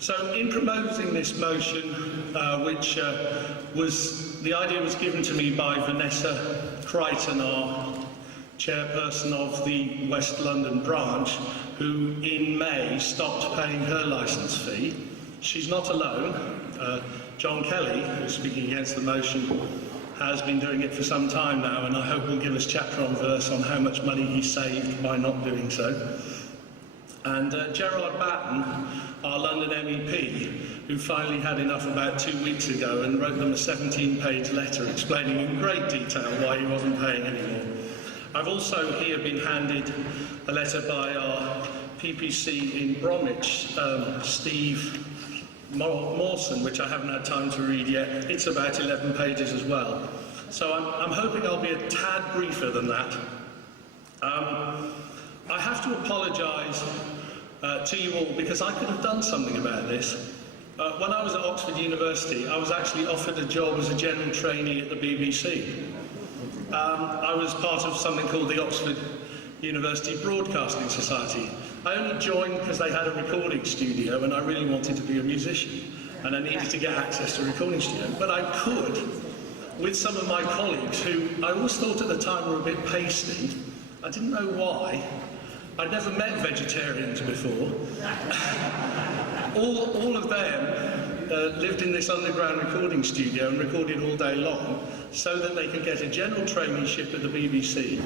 So in promoting this motion, the idea was given to me by Vanessa Crichton, our chairperson of the West London branch, who in May stopped paying her licence fee. She's not alone. John Kelly, who's speaking against the motion, has been doing it for some time now, and I hope will give us chapter on verse on how much money he saved by not doing so. And Gerard Batten, our London MEP, who finally had enough about 2 weeks ago and wrote them a 17-page letter explaining in great detail why he wasn't paying anymore. I've also here been handed a letter by our PPC in Bromwich, Steve Mawson, which I haven't had time to read yet. It's about 11 pages as well. So I'm hoping I'll be a tad briefer than that. I have to apologise to you all because I could have done something about this. When I was at Oxford University, I was actually offered a job as a general trainee at the BBC. I was part of something called the Oxford University Broadcasting Society. I only joined because they had a recording studio and I really wanted to be a musician and I needed to get access to a recording studio. But I could, with some of my colleagues who I always thought at the time were a bit pasty. I didn't know why. I'd never met vegetarians before. all of them lived in this underground recording studio and recorded all day long so that they could get a general traineeship at the BBC.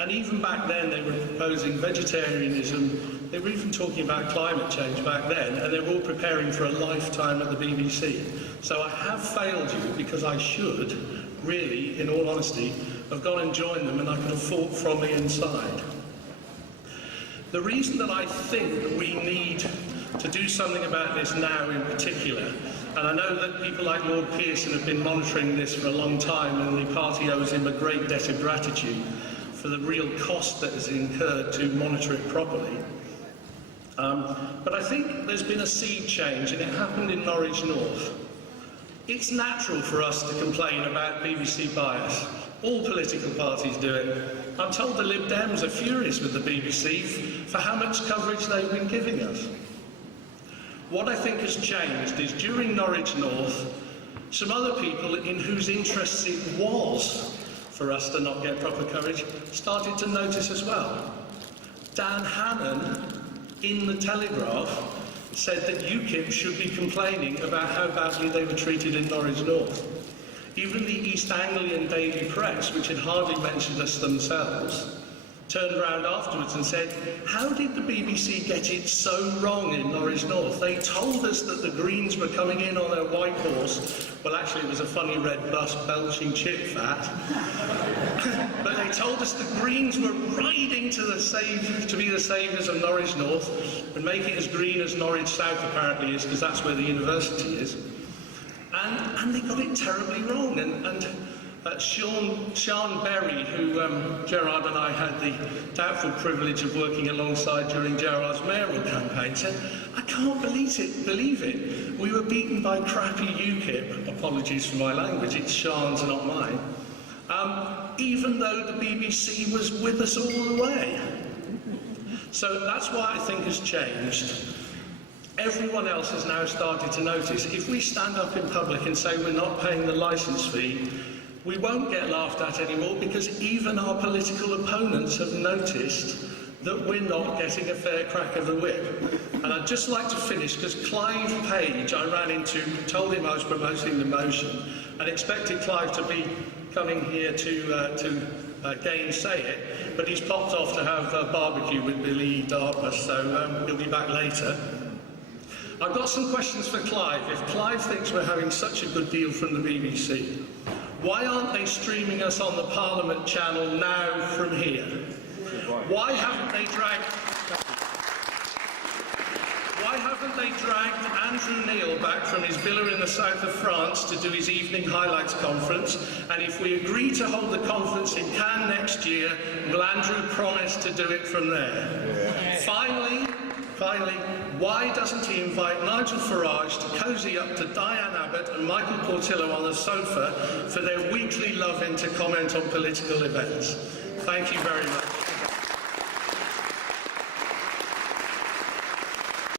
And even back then they were proposing vegetarianism, they were even talking about climate change back then, and they were all preparing for a lifetime at the BBC. So I have failed you because I should, really, in all honesty, have gone and joined them and I could have fought from the inside. The reason that I think we need to do something about this now in particular, and I know that people like Lord Pearson have been monitoring this for a long time and the party owes him a great debt of gratitude for the real cost that is incurred to monitor it properly. But I think there's been a sea change, and it happened in Norwich North. It's natural for us to complain about BBC bias. All political parties do it. I'm told the Lib Dems are furious with the BBC for how much coverage they've been giving us. What I think has changed is during Norwich North, some other people in whose interests it was for us to not get proper coverage started to notice as well. Dan Hannon in the Telegraph said that UKIP should be complaining about how badly they were treated in Norwich North. Even the East Anglian Daily Press, which had hardly mentioned us themselves, turned around afterwards and said, how did the BBC get it so wrong in Norwich North? They told us that the Greens were coming in on their white horse. Well, actually, it was a funny red bus belching chip fat. But they told us the Greens were riding to be the saviours of Norwich North and make it as green as Norwich South apparently is, because that's where the university is. And they got it terribly wrong. Sean Berry, who Gerard and I had the doubtful privilege of working alongside during Gerard's mayoral campaign, said, I can't believe it. We were beaten by crappy UKIP, apologies for my language, it's Sean's, not mine, even though the BBC was with us all the way. So that's what I think has changed. Everyone else has now started to notice. If we stand up in public and say we're not paying the licence fee, we won't get laughed at anymore because even our political opponents have noticed that we're not getting a fair crack of the whip. And I'd just like to finish because Clive Page, I ran into, told him I was promoting the motion and expected Clive to be coming here to gainsay it, but he's popped off to have a barbecue with Billy Dartmouth, so he'll be back later. I've got some questions for Clive. If Clive thinks we're having such a good deal from the BBC, why aren't they streaming us on the Parliament channel now from here? Why haven't they dragged Andrew Neil back from his villa in the south of France to do his evening highlights conference? And if we agree to hold the conference in Cannes next year, will Andrew promise to do it from there? Yeah. Finally, why doesn't he invite Nigel Farage to cosy up to Diane Abbott and Michael Portillo on the sofa for their weekly love-in to comment on political events? Thank you very much.